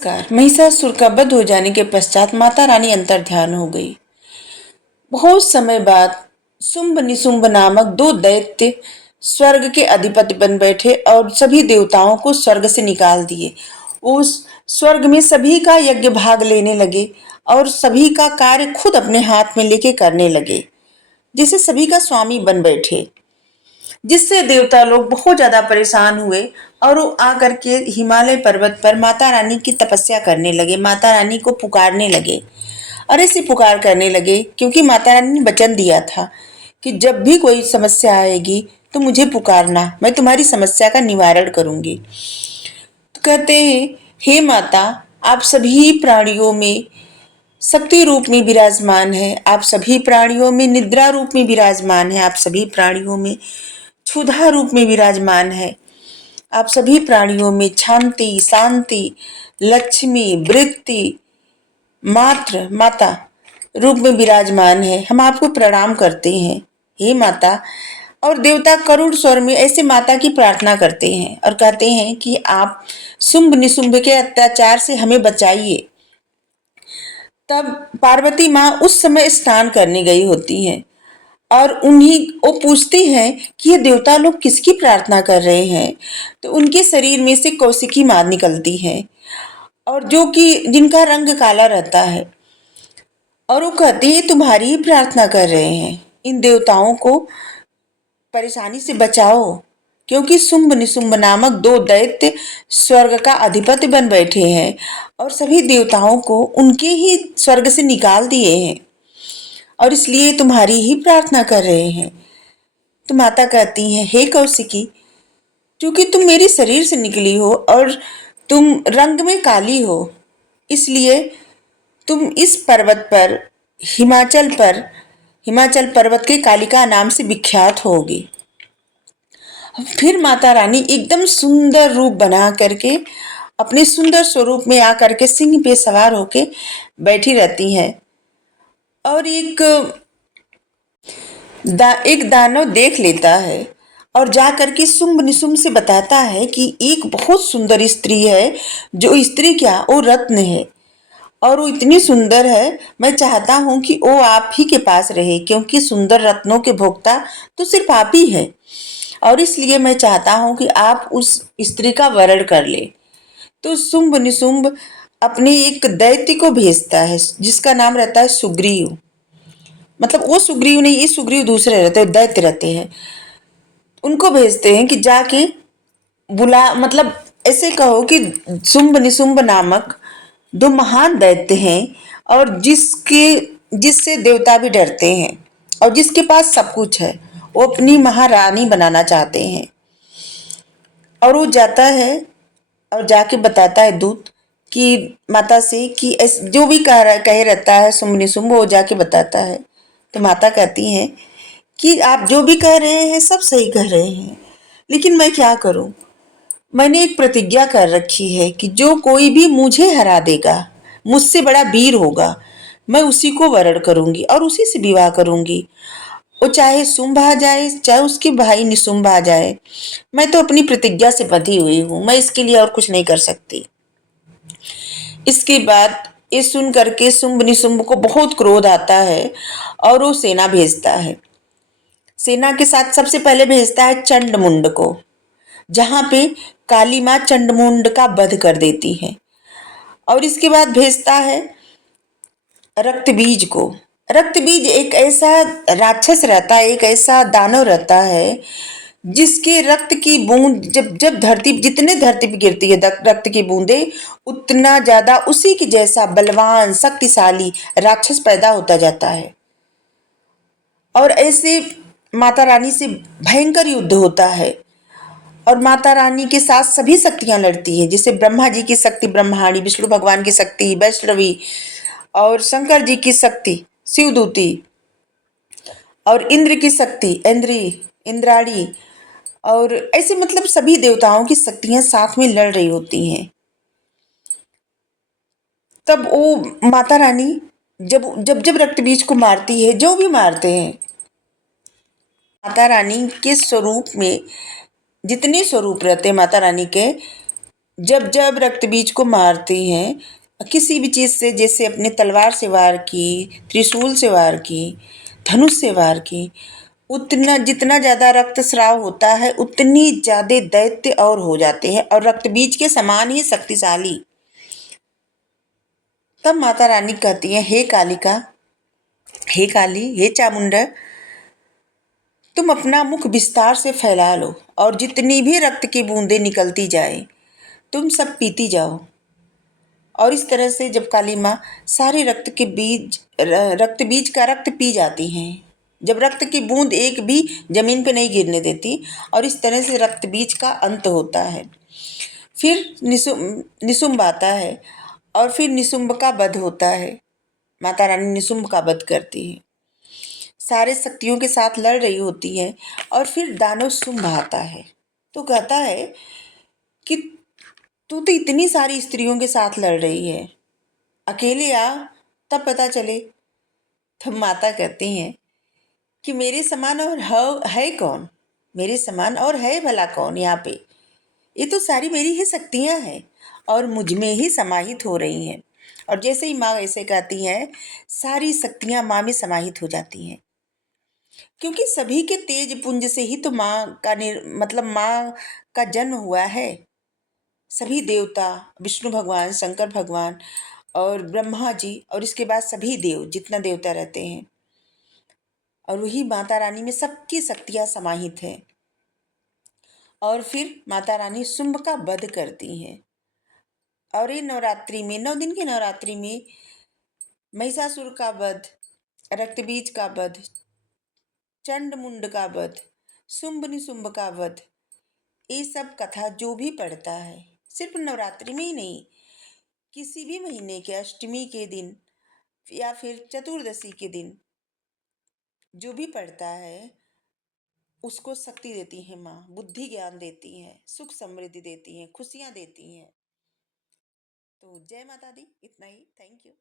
नमस्कार। महिषासुर का वध हो जाने के पश्चात माता रानी अंतर्ध्यान हो गई। बहुत समय बाद शुंभ निशुंभ नामक दो दैत्य स्वर्ग के अधिपति बन बैठे और सभी देवताओं को स्वर्ग से निकाल दिए। उस स्वर्ग में सभी का यज्ञ भाग लेने लगे और सभी का कार्य खुद अपने हाथ में लेके करने लगे, जिसे सभी का स्वामी बन बैठे। जिससे देवता लोग बहुत ज्यादा परेशान हुए और वो आकर के हिमालय पर्वत पर माता रानी की तपस्या करने लगे, माता रानी को पुकारने लगे और ऐसे पुकार करने लगे क्योंकि माता रानी ने वचन दिया था कि जब भी कोई समस्या आएगी तो मुझे पुकारना, मैं तुम्हारी समस्या का निवारण करूंगी। तो कहते हैं, हे माता, आप सभी प्राणियों में शक्ति रूप में विराजमान है, आप सभी प्राणियों में निद्रा रूप में विराजमान है, आप सभी प्राणियों में क्षुधा रूप में विराजमान है, आप सभी प्राणियों में शांति, शांति, लक्ष्मी, वृत्ति, मात्र, माता रूप में विराजमान है। हम आपको प्रणाम करते हैं, हे माता। और देवता करुण स्वर में ऐसे माता की प्रार्थना करते हैं और कहते हैं कि आप शुंभ निशुंभ के अत्याचार से हमें बचाइए। तब पार्वती माँ उस समय स्नान करने गई होती हैं और उन्हीं वो पूछती हैं कि ये देवता लोग किसकी प्रार्थना कर रहे हैं। तो उनके शरीर में से कौशिकी माँ निकलती है और जो कि जिनका रंग काला रहता है, और वो कहती है तुम्हारी ही प्रार्थना कर रहे हैं, इन देवताओं को परेशानी से बचाओ, क्योंकि शुंभ निशुंभ नामक दो दैत्य स्वर्ग का अधिपति बन बैठे हैं और सभी देवताओं को उनके ही स्वर्ग से निकाल दिए हैं और इसलिए तुम्हारी ही प्रार्थना कर रहे हैं। तो माता कहती हैं, हे कौशिकी, क्योंकि तुम मेरी शरीर से निकली हो और तुम रंग में काली हो, इसलिए तुम इस पर्वत पर, हिमाचल पर्वत के कालिका नाम से विख्यात होगी। फिर माता रानी एकदम सुंदर रूप बना करके अपने सुंदर स्वरूप में आकर के सिंह पे सवार होके बैठी रहती हैं और एक दानव देख लेता है और जाकर के शुंभ निशुंभ से बताता है कि एक बहुत सुंदर स्त्री है, जो स्त्री क्या, वो रत्न है और वो इतनी सुंदर है, मैं चाहता हूं कि वो आप ही के पास रहे, क्योंकि सुंदर रत्नों के भोक्ता तो सिर्फ आप ही है और इसलिए मैं चाहता हूं कि आप उस स्त्री का वरण कर ले। तो शुंभ निशुंभ अपने एक दैत्य को भेजता है जिसका नाम रहता है सुग्रीव। मतलब वो सुग्रीव नहीं, ये सुग्रीव दूसरे रहते हैं, दैत्य रहते हैं। उनको भेजते हैं कि जाके बुला, मतलब ऐसे कहो कि शुंभ निशुंभ नामक दो महान दैत्य हैं और जिससे देवता भी डरते हैं और जिसके पास सब कुछ है, वो अपनी महारानी बनाना चाहते हैं। और वो जाता है और जाके बताता है दूत कि माता से कि जो भी कहे रहता है शुंभ निशुंभ, वो जाके बताता है। तो माता कहती हैं कि आप जो भी कह रहे हैं सब सही कह रहे हैं, लेकिन मैं क्या करूं, मैंने एक प्रतिज्ञा कर रखी है कि जो कोई भी मुझे हरा देगा, मुझसे बड़ा वीर होगा, मैं उसी को वरण करूंगी और उसी से विवाह करूंगी। वो चाहे शुंभ आ जाए, चाहे उसके भाई निशुंभ आ जाए, मैं तो अपनी प्रतिज्ञा से बंधी हुई हूं, मैं इसके लिए और कुछ नहीं कर सकती। इसके बाद ये सुन करके शुंभ निशुंभ को बहुत क्रोध आता है और वो सेना भेजता है। सेना के साथ सबसे पहले भेजता है चंडमुंड को, जहां पे काली माँ चंडमुंड का वध कर देती है। और इसके बाद भेजता है रक्तबीज को। रक्तबीज एक ऐसा राक्षस रहता है, एक ऐसा दानव रहता है जिसके रक्त की बूंद जब जब धरती, जितने धरती पे गिरती है रक्त की बूंदे, उतना ज्यादा उसी के जैसा बलवान शक्तिशाली राक्षस पैदा होता जाता है। और ऐसे माता रानी से भयंकर युद्ध होता है और माता रानी के साथ सभी शक्तियां लड़ती है, जैसे ब्रह्मा जी की शक्ति ब्रह्माणी, विष्णु भगवान की शक्ति वैष्णवी, और शंकर जी की शक्ति शिवदूती, और इंद्र की शक्ति इंद्राणी, और ऐसे मतलब सभी देवताओं की शक्तियां साथ में लड़ रही होती हैं। तब वो माता रानी जब जब जब रक्त बीज को मारती है, जो भी मारते हैं, माता रानी के स्वरूप में जितने स्वरूप रहते हैं माता रानी के, जब जब रक्त बीज को मारते हैं किसी भी चीज़ से, जैसे अपने तलवार से वार की, त्रिशूल से वार की, धनुष से वार की, उतना जितना ज़्यादा रक्तस्राव होता है उतनी ज़्यादा दैत्य और हो जाते हैं और रक्त बीज के समान ही शक्तिशाली। तब माता रानी कहती हैं, हे कालिका, हे काली, हे चामुंडा, तुम अपना मुख विस्तार से फैला लो और जितनी भी रक्त की बूंदें निकलती जाए तुम सब पीती जाओ। और इस तरह से जब काली माँ सारे रक्त बीज का रक्त पी जाती हैं, जब रक्त की बूंद एक भी जमीन पे नहीं गिरने देती, और इस तरह से रक्त बीज का अंत होता है। फिर निशुंभ आता है और फिर निशुंभ का वध होता है। माता रानी निशुंभ का वध करती है, सारे शक्तियों के साथ लड़ रही होती है, और फिर दानव शुंभ आता है। तो कहता है कि तू तो इतनी सारी स्त्रियों के साथ लड़ रही है, अकेले आ, तब पता चले। तब माता कहती हैं कि मेरे समान और है कौन, मेरे समान और है भला कौन यहाँ पे। ये तो सारी मेरी ही शक्तियाँ हैं और मुझ में ही समाहित हो रही हैं। और जैसे ही माँ ऐसे कहती हैं, सारी शक्तियाँ माँ में समाहित हो जाती हैं, क्योंकि सभी के तेज पुंज से ही तो मतलब माँ का जन्म हुआ है। सभी देवता, विष्णु भगवान, शंकर भगवान और ब्रह्मा जी, और इसके बाद सभी देव, जितना देवता रहते हैं, और वही माता रानी में सबकी शक्तियाँ समाहित हैं। और फिर माता रानी शुंभ का वध करती हैं। और ये नवरात्रि में, 9 दिन के नवरात्रि में, महिषासुर का वध, रक्तबीज का वध, चंड मुंड का वध, शुंभ निशुंभ का वध, ये सब कथा जो भी पढ़ता है, सिर्फ नवरात्रि में ही नहीं, किसी भी महीने के अष्टमी के दिन या फिर चतुर्दशी के दिन जो भी पढ़ता है, उसको शक्ति देती है माँ, बुद्धि ज्ञान देती है, सुख समृद्धि देती है, खुशियाँ देती हैं। तो जय माता दी, इतना ही, थैंक यू।